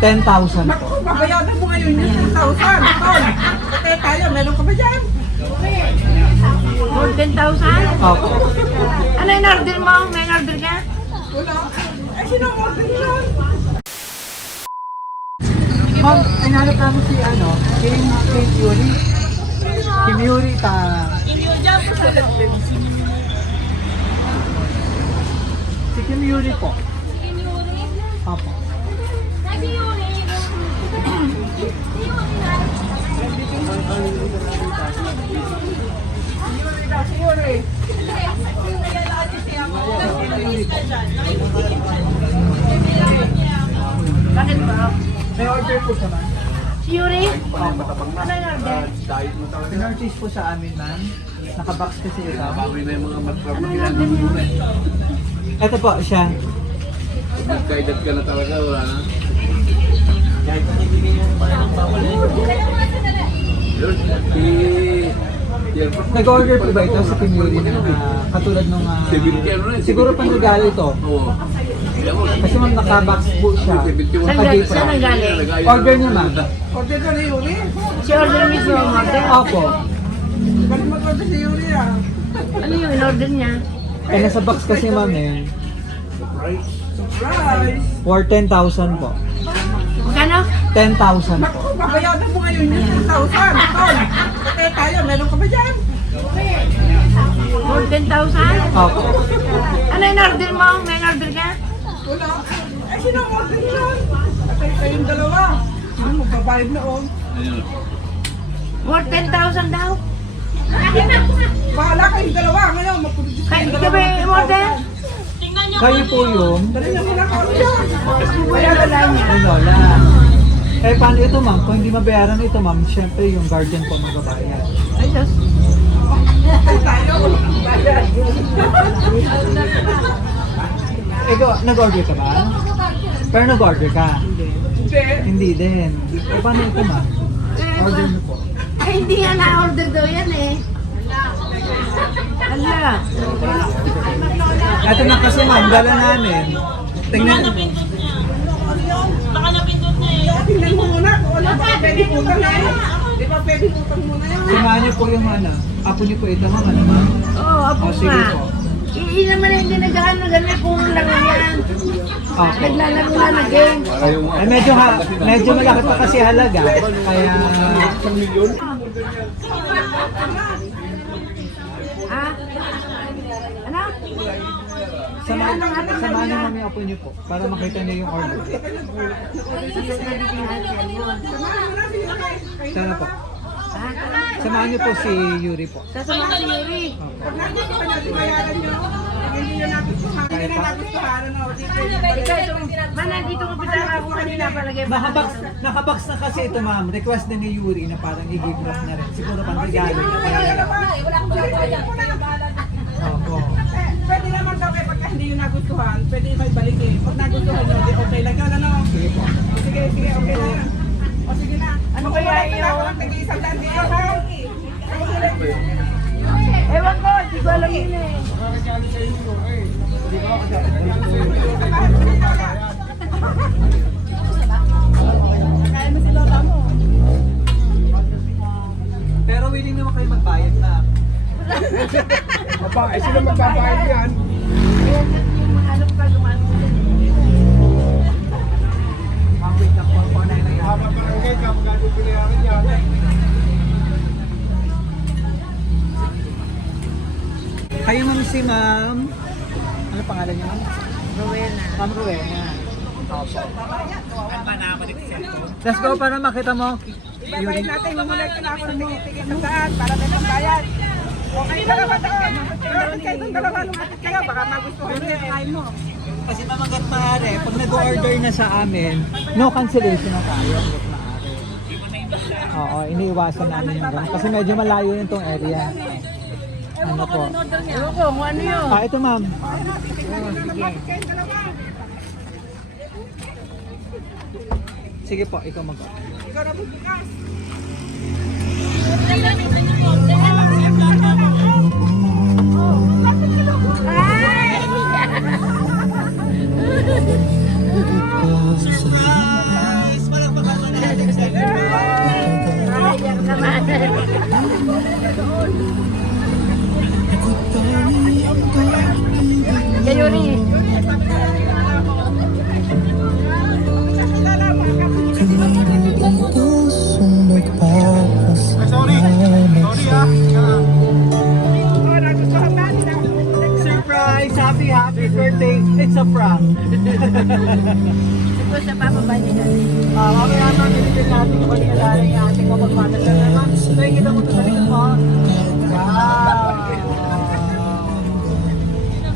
10,000 po. Naku, babayaran mo ngayon yung 10,000. Tol, patay tayo, meron ka ba dyan? More 10,000? Opo. Ano yung order mo? May order ka? Wala. Eh, sino ang order yun? Ma'am, inanap namin si Kim Yuri. Kim Yuri Si Kim Yuri po. Opo. Bakit ba? May order po siya, ma'am. Si Yuri? Opo. Ano yung order? Pinortis po sa amin, ma'am. Nakabox kasi ito. Ano yung order niya? Ito po siya. Magkaedad ka na talaga, wala na. Nag-order po ba ito sa Kim Yuri na katulad nung siguro panregalo ito? Oo. Kasi ma'am nakabox po siya. Naka-gift Saan ang wrap. galing? Order niya, ma'am. Order ka ni Yuri? Si order mismo ang order? Opo. Galing mag-order si Yuri ah. Ano yung in-order niya? Eh, nasa box kasi ma'am eh. Surprise! For 10,000 po. Magkano? 10,000 po. Naku, babayaran mo ngayon yung 10,000. Tol, patay tayo, meron ka ba dyan? More 10,000? Opo. Ano yung order mo? May order ka? Wala. Eh, sino ang order yun? Patay kayong dalawa. Ano, magbabayad na oh. Ayun. More 10,000 daw? Bahala kayong dalawa. Ngayon, magpapagod Kaya kayong hindi ka ba in-order? Kayo po yung Dali na muna ako dyan. Wala niya. ay lola. Eh, paano ito ma'am? Kung hindi mabayaran ito ma'am, syempre yung guardian po magbabayad. Ay, Diyos. Patay tayo. Bayad. Ikaw, nag-order ka ba? Pero nag-order ka? Hindi. Hindi din. Eh, paano ito ma'am? Order niyo po. Ay, hindi nga na-order daw yan eh. Ala. Ito na kasi ma'am, dala namin. Tingnan. Tingnan mo muna kung ano ba pwede putang eh. Di ba pwede putang muna yan? Samahan niyo po yung apo niyo po ito ma'am, ano ma'am? Oo, apo O, sige nga. po. Hindi naman hindi nag-ano ganun, puro lang yan. Opo. Naglalaro lang na game. Eh, medyo malaki pa kasi halaga. Kaya, Ha? Ano? samahan niyo ma'am yung apo niyo po para makita niyo yung order. Sana po. Ha? Samahan niyo po si Yuri po. Sasama si Yuri. Pag nandito pa natin bayaran nyo, hindi nyo nagustuhan. Hindi nyo nagustuhan. Ano, di pwede Ikaw, nandito ko pita ako kanina palagay. Nakabox na kasi ito ma'am. Request din ni Yuri na parang i-give back na rin. Siguro pang regalo niya. Opo. Pwede naman daw eh, pagka hindi nyo nagustuhan, pwede may balikin. Pag nagustuhan nyo, di okay lang yun, ano? Sige po. Sige, okay na yan. O sige na. Ano kaya yun? Nag-iisang daan dito, ha? Ewan ko, hindi ko alam yun eh. Pero willing naman kayo magbayad na. Aba, eh sino magbabayad yan? Ano pa gumano? Ma'am, wait lang po. 499 lang yan. Barangay ka, magkano pinayaran yan? Kayo ma'am si ma'am. Ano pangalan niya ma'am? Rowena. Ma'am Rowena. Opo. Let's go para makita mo. Ibabayad natin, mamulat ka na ako ng tigil-tigil sa daan para may pagbayad. Okay, dalawa doon. Malapit kayo doon, dalawa. Lumapit kayo, baka magustuhan nyo yung kain mo. Kasi ma'am hanggat maaari, pag nag-order na sa amin, no cancellation na tayo. Hanggat maaari. Oo, iniiwasan namin yung ganun. Kasi medyo malayo yun tong area. Ano po? Ewan ko, kung ano yun. Ito ma'am. Lumapit kayo, dalawa. Sige po, ikaw mag Ikaw na bukas. naman. Kayo rin. Surprise! Happy birthday! It's a prank! Siguro sa papa niya. Mamaya mamilitin natin kung ano yung ating kapagmatasal naman. So, kita mo ito sa likod mo. Wow!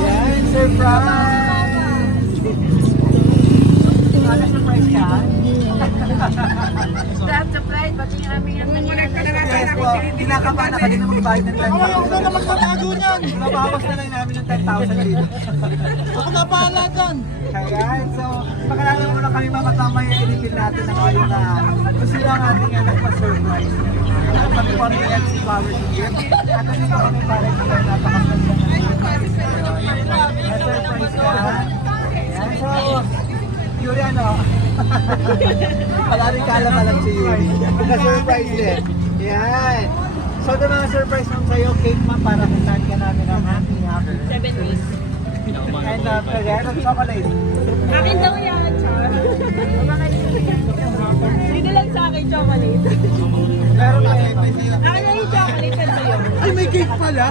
Yan, surprise! Ano surprise ka? Stop surprise, pati yung aming Yes po, kinakabahan na kanina magbayad ng 10,000. Ako na magtatago niyan! Nabawas na lang namin yung 10,000 dito. Ako na bahala dyan! Kaya, so, pakalala muna kami mamatama yung inipin natin na kayo na kung sino ang ating nagpa-surprise. At kami po rin yan si Power to Give. At kami po kami para sa napakasal na surprise ka. Ayan, so, Yuri ano? Palaring kala pa lang si Yuri. Na-surprise din. Yan. So, ito mga surprise naman sa'yo, cake ma, para kusahan ka namin ang happy. 7 days. And again, ang chocolate. Akin daw yan, Char. Hindi lang sa akin chocolate. Meron tayo. Akin na yung chocolate, ano yun? Ay, may cake pala!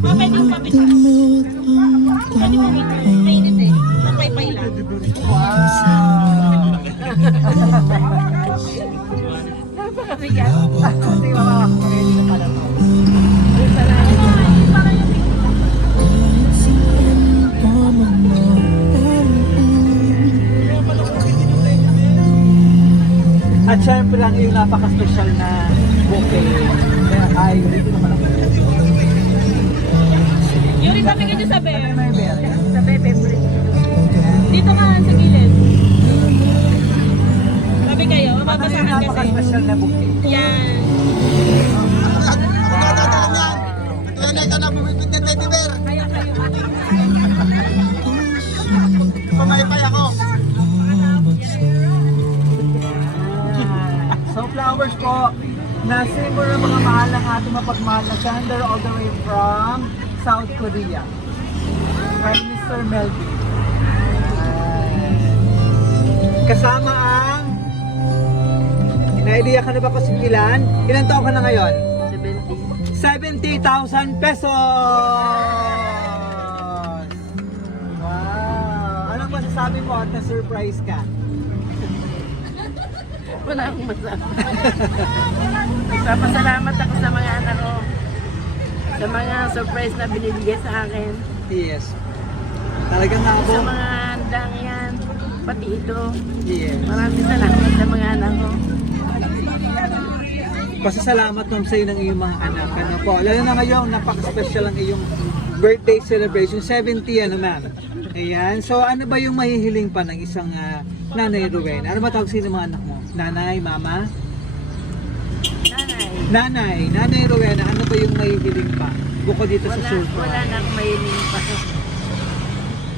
Pwede yung kapit ka. Pwede mo dito. Mainit eh. Napay-pay lang. Wow! Napakabigat. Kasi mga ready na pala to. At syempre lang yung napaka-special na bouquet. Kaya ay, dito naman ako. Yuri, sabi ka dyan sa Ano bebe. yung may berry? Sa Pepe Free. Dito ka sa gilid. Sabi kayo, Ano yung mababasahan kasi. napaka-special na bouquet? Yan. Kayo. Pumaypay ako. So flowers po, na symbol ng mga mahal ng ating mapagmahal na sender all the way from South Korea. Kay Mr. Melvin. Kasama ang na-idea ka na ba kung ilan? Ilan taon ka na ngayon? 70. 70,000 pesos! Wow! Anong masasabi mo at na-surprise ka? Wala akong masabi. Nagpapasalamat ako sa mga anak ko. Sa mga surprise na binibigay sa akin. Yes. Talagang Sa nabo? mga handang yan. Pati ito. Yes. Maraming salamat sa mga anak ko. Pasasalamat naman sa iyo ng iyong mga anak. Ano po? Lalo na ngayon, napaka-special ang iyong birthday celebration. 70 ano ma'am. Ayan. So ano ba yung mahihiling pa ng isang nanay Rowena? Ano ba tawag sino mga anak mo? Nanay, mama? Nanay. Nanay Rowena, ano ba yung mahihiling pa? Bukod dito sa Wala surprise. na akong mahiling pa.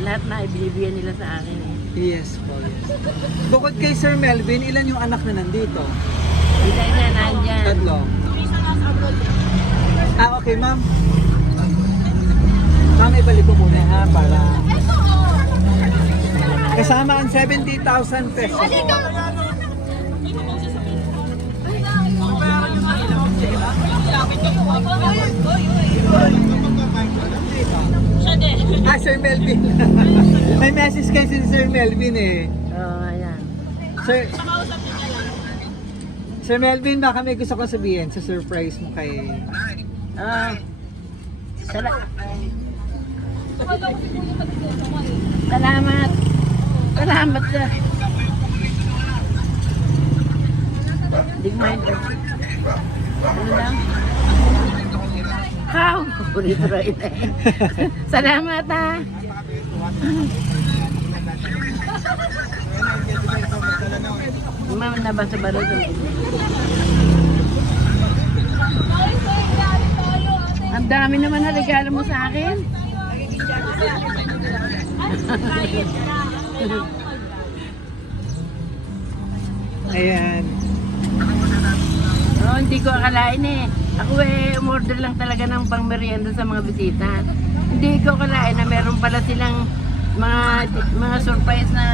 Lahat na ibinibigyan nila sa akin. Yes po, yes. Bukod kay Sir Melvin, ilan yung anak na nandito? Hindi na nandyan. Tatlo. Okay ma'am. Ma'am, ibalik ko muna ha, para... Kasama ang 70,000 pesos. Siya din. Sir Melvin. May message kay si Sir Melvin eh. Oo, ayan. Sir Melvin, baka may gusto kong sabihin sa surprise mo kay... Salamat. Salamat sa... Hindi ko maintindihan. Ano lang? How? Burrito right eh. Salamat ha. Mama nabasa ba rin? Ang dami naman na regalo mo sa akin. Ayan. Oo, hindi ko akalain eh. Ako umorder lang talaga ng pangmerienda sa mga bisita. Hindi ko akalain na meron pala silang mga surprise na...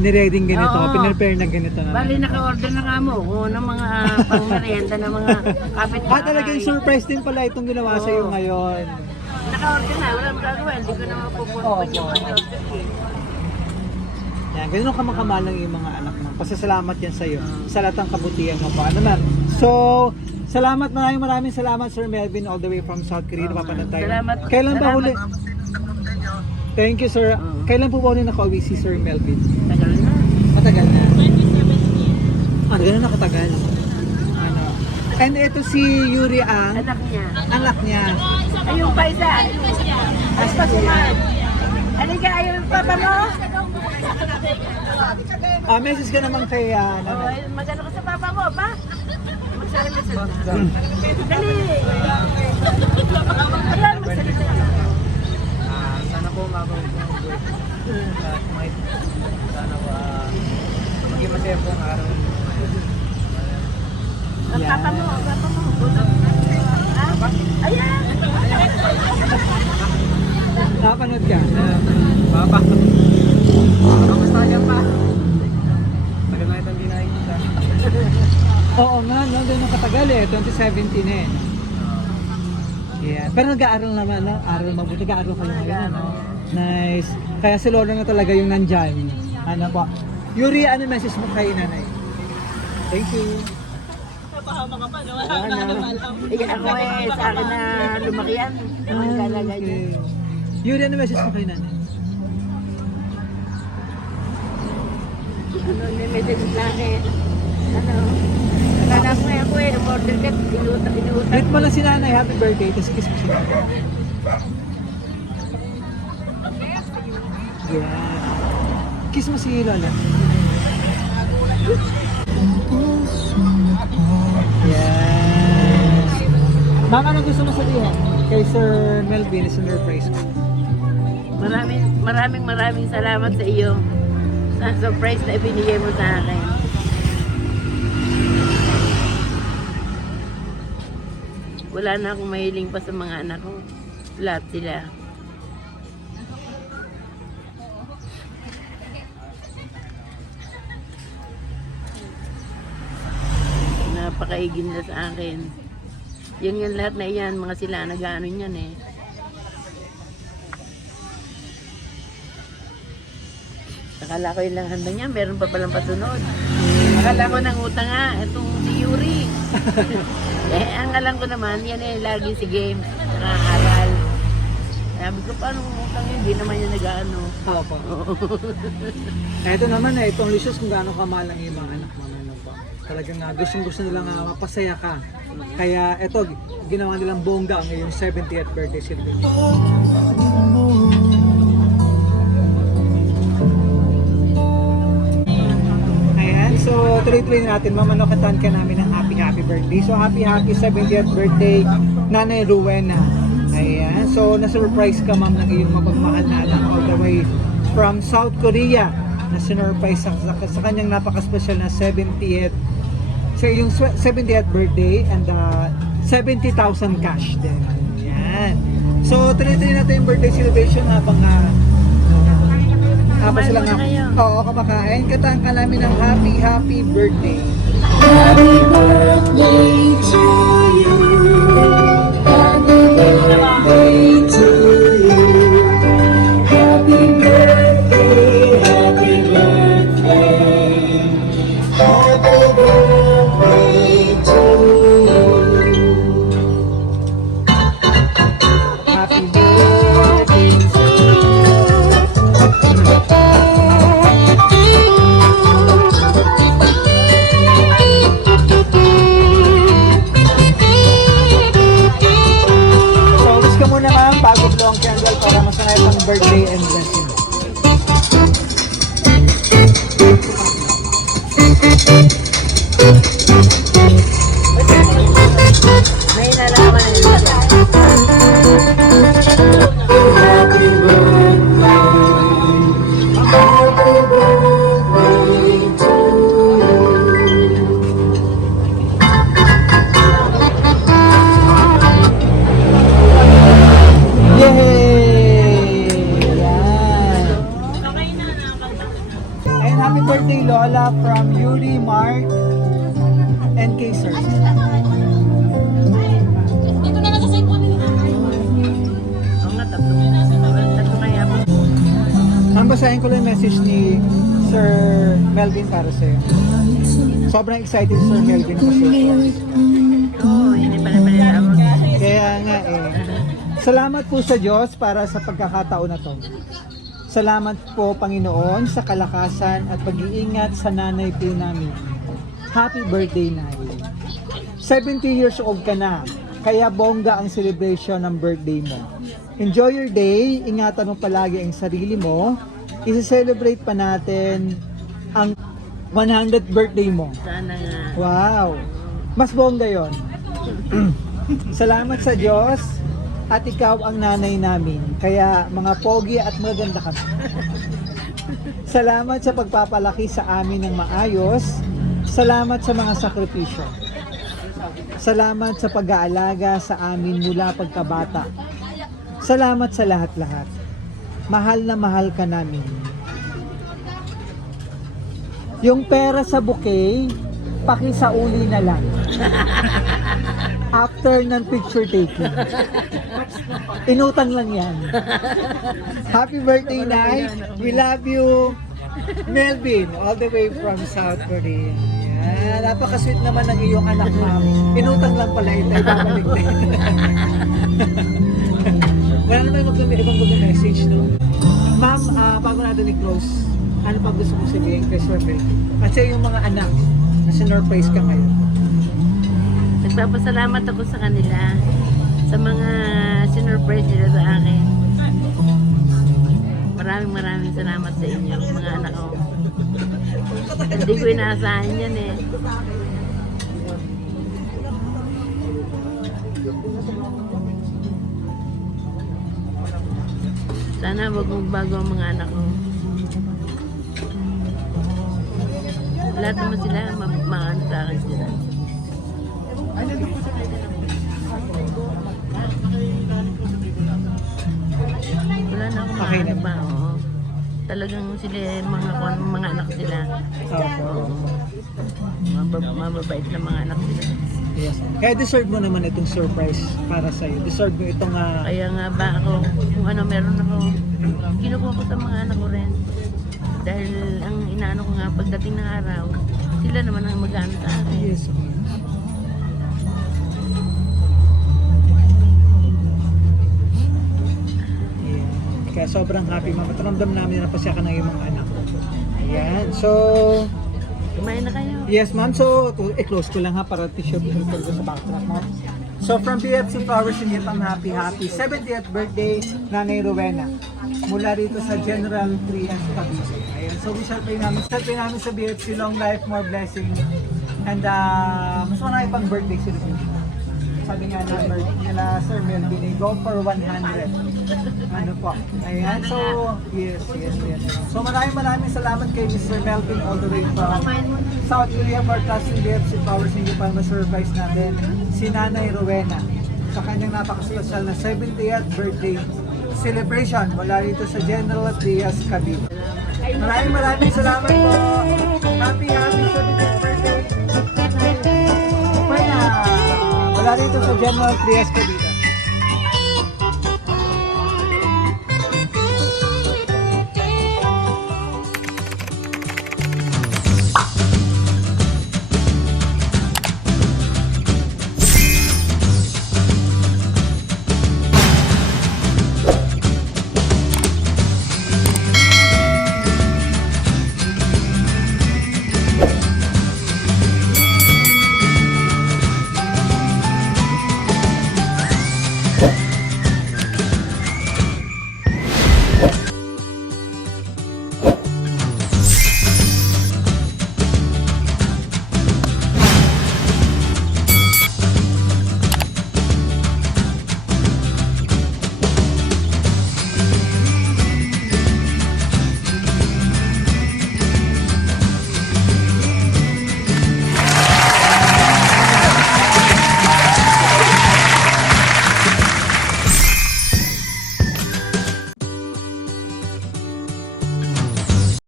Nireading ganito, Oo. pinrepare na ganito naman. Bali, naka-order na kamo ko ng mga pangmerienda ng mga kapitbahay. Talagang surprise din pala itong ginawa sa'yo ngayon. Naka-order na, wala magagawa. Hindi ko na mapupunta yung order. Yan, ganun ka makamalang yung mga anak mo. Pasasalamat yan sa'yo. Sa lahat ng kabutihan mo pa. Ano ma'am? So, salamat, maraming salamat Sir Melvin all the way from South Korea. Napapanood tayo. Salamat. Kailan ba Salamat. huli? Thank you sir. Kailan po ba huli nakauwi si Sir Melvin? Tagal na. Matagal na. Ganun na katagal. Ano? And ito si Yuri ang Anak niya. anak niya. Ayun pa isa. Hasta suman. Halika, ayun papa mo. Message ka naman kay nanay. Magano ka sa papa mo, pa? Magsalita sa Dali. Ayan, magsalita. Sana po sana po maging masaya po ang araw. Ang papa mo, ang papa mo. Ah? Ayan. Napanood ka? Papa. Kamusta ka pa? Tagal na itong dinakikita. Oo nga, no? Doon ang katagal eh. 2017 eh. Yeah. Pero nag-aaral naman, no? Aral mabuti. Nag-aaral kayo ngayon, ano? Nice. Kaya si Lolo na talaga yung nandyan. Ano po? Yuri, ano message mo kay nanay? Thank you. Ako sa akin na lumaki yan. Ang galaga niya. Okay. Yuri, ano message mo kay nanay? Ano, may message sa akin. Ano? Akala ko ako order ka, inutak. Greet mo lang si nanay, happy birthday, tapos kiss mo si nanay. Yeah. Kiss mo si Lola. Yes. Ma'am, anong gusto mo sabihin kay Sir Melvin, surprise ko? Maraming salamat sa iyo sa surprise na ibinigay mo sa akin. Wala na akong mahiling pa sa mga anak ko. Lahat sila. Napakaigin na sa akin. Yung lahat na yan, mga sila, nag-ano yan eh. Akala ko yung lang handa niya, meron pa palang pasunod. Akala ko nang utang nga, itong si Yuri. Ang alam ko naman, yan eh, lagi si Games, nakaaral. Sabi ko, paano utang yun? Hindi naman yan nag-ano. Opo. Ito naman eh, itong Licious kung gaano kamahal ang iyong mga anak mo. Ano po. Talagang gusto nilang mapasaya ka. Kaya ito, ginawa nilang bongga ang iyong 70th birthday celebration. So, tuloy-tuloy natin, mamanokatan ka namin ng happy birthday. So, happy 70th birthday, Nanay Rowena. Ayan. So, na-surprise ka ma'am ng iyong mapagmahal na anak all the way from South Korea na sinurprise sa kanyang napaka-special na 70th sa iyong 70th birthday and 70,000 cash din. Ayan. So, tuloy-tuloy natin yung birthday celebration habang sila nga. Oo, kumakain. Kataan ka namin ng happy birthday. Happy birthday to you. Happy birthday to you. Happy birthday, happy birthday. Happy birthday to you. Happy birthday to you. Bago blow ang candle para masaya pang birthday and blessing. May nalaman na yun. Happy babasahin ko lang yung message ni Sir Melvin para sa'yo. Sobrang excited si Sir Melvin na surprise. Oo, hindi pa naman nilawag. Kaya nga eh. Salamat po sa Diyos para sa pagkakataon na to. Salamat po Panginoon sa kalakasan at pag-iingat sa nanay po namin. Happy birthday, Nay. 70 years old ka na, kaya bongga ang celebration ng birthday mo. Enjoy your day, ingatan mo palagi ang sarili mo. I-celebrate pa natin ang 100th birthday mo. Sana nga. Wow! Mas bongga yon. Salamat sa Diyos at ikaw ang nanay namin. Kaya mga pogi at maganda kami. Salamat sa pagpapalaki sa amin ng maayos. Salamat sa mga sakripisyo. Salamat sa pag-aalaga sa amin mula pagkabata. Salamat sa lahat-lahat. Mahal na mahal ka namin. Yung pera sa bouquet, pakisauli na lang. After ng picture taking. Inutang lang yan. Happy birthday, Nay. We love you. Melvin, all the way from South Korea. Yan. Napaka-sweet naman ng iyong anak, ma'am. Inutang lang pala ito. Ibabalik din. Wala naman ibang mag-message, no? Ma'am, bago natin i-close, ano pa gusto mong sabihin kay Sir Melvin? At sa iyong mga anak na sinurprise ka ngayon. Nagpapasalamat ako sa kanila sa mga sinurprise nila sa akin. Maraming salamat sa inyo, mga anak ko. Hindi ko inaasahan yan eh. Sana wag magbago ang mga anak ko. Lahat naman sila, maano sa akin sila. Wala na akong Okay maano na. pa, oo. Talagang sila, mga anak sila. Oo. Mababait na mga anak sila. Yes. Kaya deserve mo naman itong surprise para sa'yo. Deserve mo itong Kaya nga ba ako, kung ano meron ako, kinukuha ko sa mga anak ko rin. Dahil ang inaano ko nga, pagdating ng araw, sila naman ang mag-ano sa akin. yes. Yeah. Kaya sobrang happy, ma'am. At ramdam namin na napasya ka ng iyong mga anak. Ayan. So, Kumain na kayo. yes, ma'am. So, i-close ko lang ha para t-shirt ko sa backtrack mo. So, from BFC Flowers in Yetang Happy 70th birthday, Nanay Rowena. Mula rito sa General Trias, Cavite. Ayan. So, celebrate namin sa BFC, long life, more blessings. And, mas marami pang birthday celebration. Sabi nga nila Sir Melvin, go for 100. Ano po? Ayan. So, yes. So, maraming salamat kay Mr. Melvin all the way from South Korea for trusting BFC Flowers in Japan. Ma-surprise natin si Nanay Rowena sa kanyang napakaspecial na 70th birthday celebration mula rito sa General Trias, Cavite. Maraming salamat po. Happy 70th birthday. Mula rito sa General Trias, Cavite.